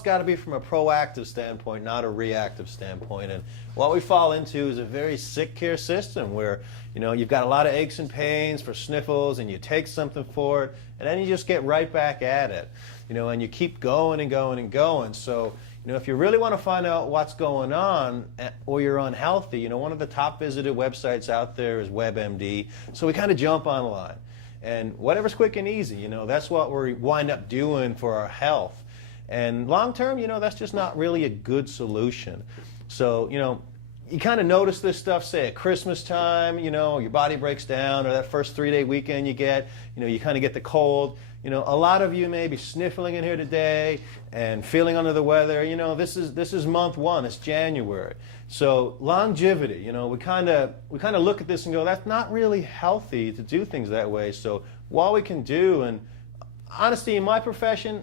It's got to be from a proactive standpoint, not a reactive standpoint. And what we fall into is a very sick care system where, you've got a lot of aches and pains for sniffles, and you take something for it, and then you just get right back at it, and you keep going and going and going. So, if you really want to find out what's going on or you're unhealthy, one of the top visited websites out there is WebMD. So we kind of jump online. And whatever's quick and easy, that's what we wind up doing for our health. And long term, that's just not really a good solution. So, you kind of notice this stuff, say at Christmas time, your body breaks down, or that first 3-day weekend you get, you kind of get the cold. A lot of you may be sniffling in here today and feeling under the weather. This is month 1, it's January. So longevity, we kind of look at this and go, that's not really healthy to do things that way. So what we can do, and honestly, in my profession,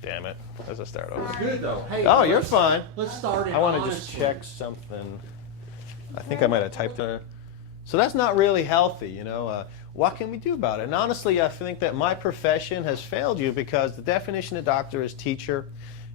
damn it. Let's start over. It's good though. Hey, oh, you're fine. Let's start it. I want to just check something. I think I might have typed it. So that's not really healthy, What can we do about it? And honestly, I think that my profession has failed you because the definition of doctor is teacher,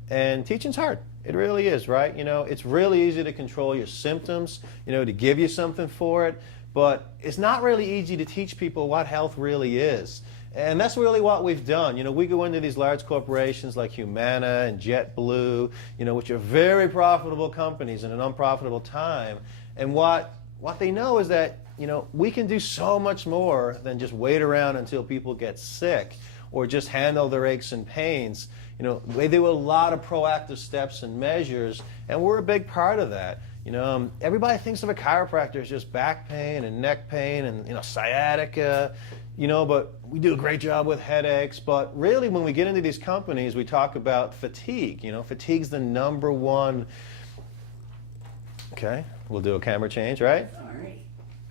and teaching's hard. It really is, right? It's really easy to control your symptoms, to give you something for it, but it's not really easy to teach people what health really is. And that's really what we've done. We go into these large corporations like Humana and JetBlue, which are very profitable companies in an unprofitable time. And what they know is that, we can do so much more than just wait around until people get sick or just handle their aches and pains. They do a lot of proactive steps and measures, and we're a big part of that. Everybody thinks of a chiropractor as just back pain and neck pain and, sciatica, but we do a great job with headaches. But really, when we get into these companies, we talk about fatigue. Fatigue's the number one. Okay, we'll do a camera change, right? All right.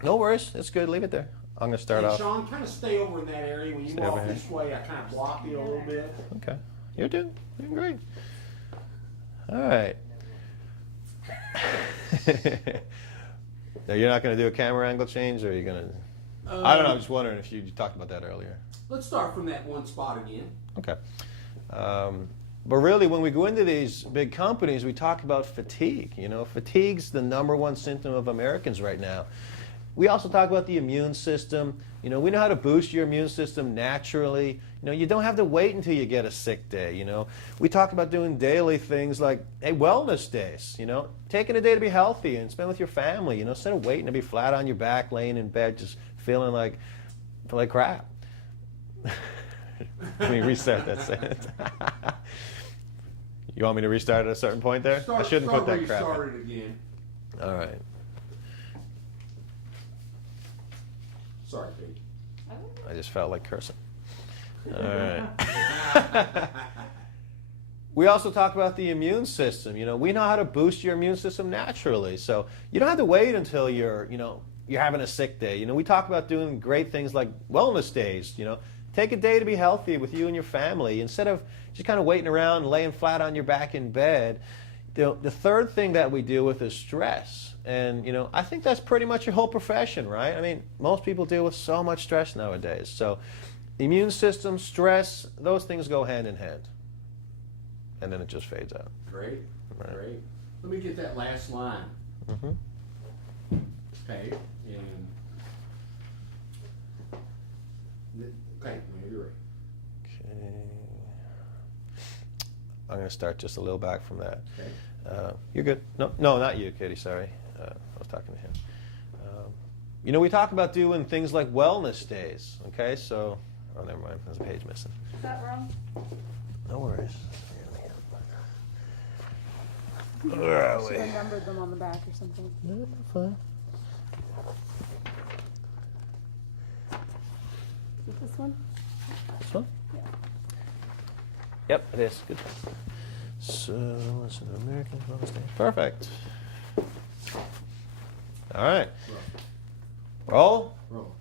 No worries, it's good. Leave it there. I'm going to start off. Sean, kind of stay over in that area. When you Stay walk over here. this way, I kind of block you a little bit. Okay, you're doing great. All right. Now, you're not going to do a camera angle change, or are you going to? I don't know. I'm just wondering if you talked about that earlier. Let's start from that one spot again. Okay. But really, when we go into these big companies, we talk about fatigue. Fatigue's the number one symptom of Americans right now. We also talk about the immune system. We know how to boost your immune system naturally. You don't have to wait until you get a sick day. We talk about doing daily things like, hey, wellness days. Taking a day to be healthy and spend with your family. Instead of waiting to be flat on your back, laying in bed, just feeling like crap. Let me restart that sentence. You want me to restart at a certain point there? I shouldn't put that crap in. Start it again. All right. Sorry, Pete. I just felt like cursing. All right. We also talk about the immune system. We know how to boost your immune system naturally. So you don't have to wait until you're having a sick day. We talk about doing great things like wellness days. Take a day to be healthy with you and your family instead of just kind of waiting around and laying flat on your back in bed. The third thing that we deal with is stress. And, I think that's pretty much your whole profession, right? I mean, most people deal with so much stress nowadays. So immune system, stress, those things go hand in hand. And then it just fades out. Great. Right. Great. Let me get that last line. Mm-hmm. Okay. And okay, now you're ready. Okay. I'm going to start just a little back from that. Okay. You're good. No, not you, Katie. Sorry. I was talking to him. We talk about doing things like wellness days. Okay, so, oh, never mind. There's a page missing. Is that wrong? No worries. Where are Should we? have numbered them on the back or something. No, fine. Is it this one? This one? Yeah. Yep, it is. Good. So, listen to American Wellness Day. Perfect. All right. Roll? Roll.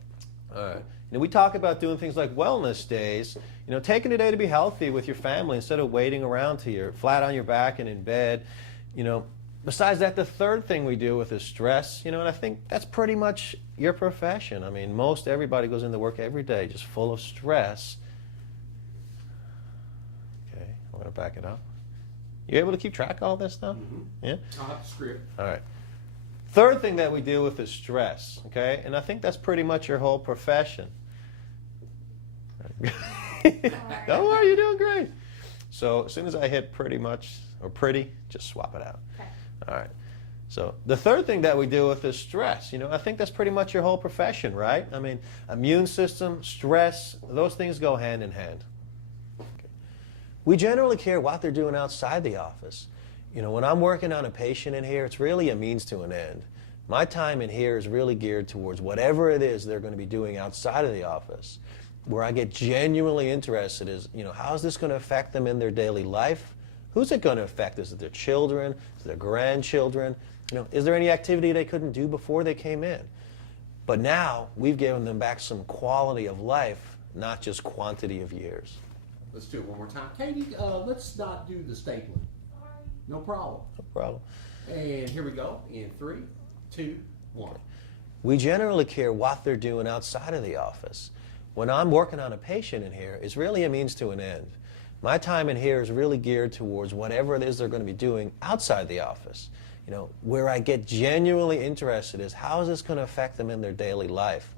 All right. We talk about doing things like wellness days, taking a day to be healthy with your family instead of waiting around till you're flat on your back and in bed. Besides that, the third thing we deal with is stress, and I think that's pretty much your profession. I mean, most everybody goes into work every day just full of stress. Okay, I'm going to back it up. You able to keep track of all this stuff? Yeah? I'll have the script. All right. Third thing that we deal with is stress, okay? And I think that's pretty much your whole profession. Don't worry, you're doing great. So as soon as I hit pretty much, or pretty, just swap it out. Okay. All right. So the third thing that we deal with is stress. You know, I think that's pretty much your whole profession, right? I mean, immune system, stress, those things go hand in hand. Okay. We generally care what they're doing outside the office. You know, when I'm working on a patient in here, it's really a means to an end. My time in here is really geared towards whatever it is they're going to be doing outside of the office. Where I get genuinely interested is, you know, how is this going to affect them in their daily life? Who's it going to affect? Is it their children? Is it their grandchildren? You know, is there any activity they couldn't do before they came in? But now we've given them back some quality of life, not just quantity of years. Let's do it one more time. Katie, let's not do the stapling. No problem. No problem. And here we go. In 3, 2, 1. We generally care what they're doing outside of the office. When I'm working on a patient in here, it's really a means to an end. My time in here is really geared towards whatever it is they're going to be doing outside the office. You know, where I get genuinely interested is how is this going to affect them in their daily life?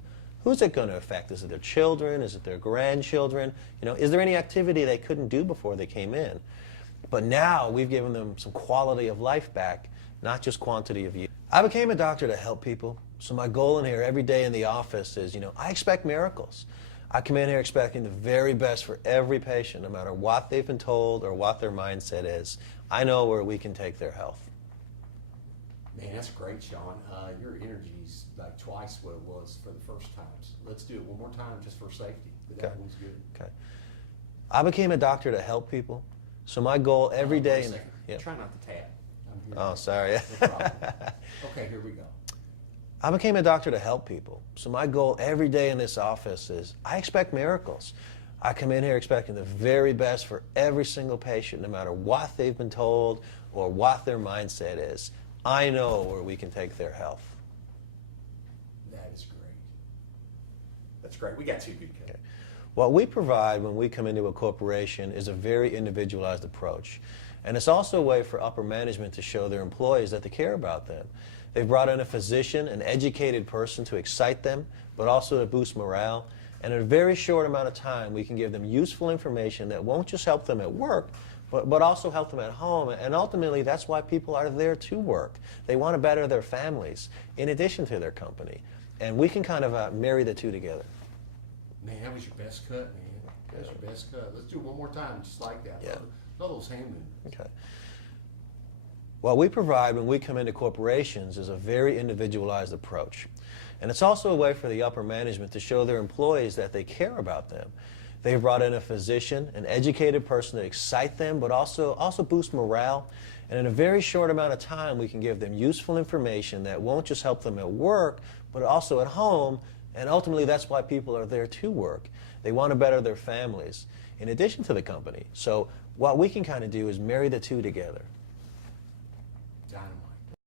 Who's it going to affect? Is it their children? Is it their grandchildren? You know, is there any activity they couldn't do before they came in? But now we've given them some quality of life back, not just quantity of years. I became a doctor to help people. So my goal in here every day in the office is, you know, I expect miracles. I come in here expecting the very best for every patient, no matter what they've been told or what their mindset is. I know where we can take their health. Man, that's great, Sean. Your energy's like twice what it was for the first times. Let's do it one more time just for safety. But that Okay. one's good. Okay. I became a doctor to help people. So my goal every day. Wait a second. Yeah. Try not to tap. I'm here. Oh, sorry. No problem. Okay, here we go. I became a doctor to help people. So my goal every day in this office is I expect miracles. I come in here expecting the very best for every single patient, no matter what they've been told or what their mindset is. I know where we can take their health. That is great. That's great. We got two good cuts. Okay. What we provide when we come into a corporation is a very individualized approach. And it's also a way for upper management to show their employees that they care about them. They've brought in a physician, an educated person to excite them, but also to boost morale. And in a very short amount of time, we can give them useful information that won't just help them at work, but also help them at home. And ultimately, that's why people are there to work. They want to better their families in addition to their company. And we can kind of marry the two together. Man, that was your best cut, man. That was your best cut. Let's do it one more time, just like that. Yeah. Love those hand movements. Okay. What we provide when we come into corporations is a very individualized approach. And it's also a way for the upper management to show their employees that they care about them. They've brought in a physician, an educated person to excite them, but also boost morale. And in a very short amount of time, we can give them useful information that won't just help them at work, but also at home. And ultimately, that's why people are there to work. They want to better their families in addition to the company. So what we can kind of do is marry the two together.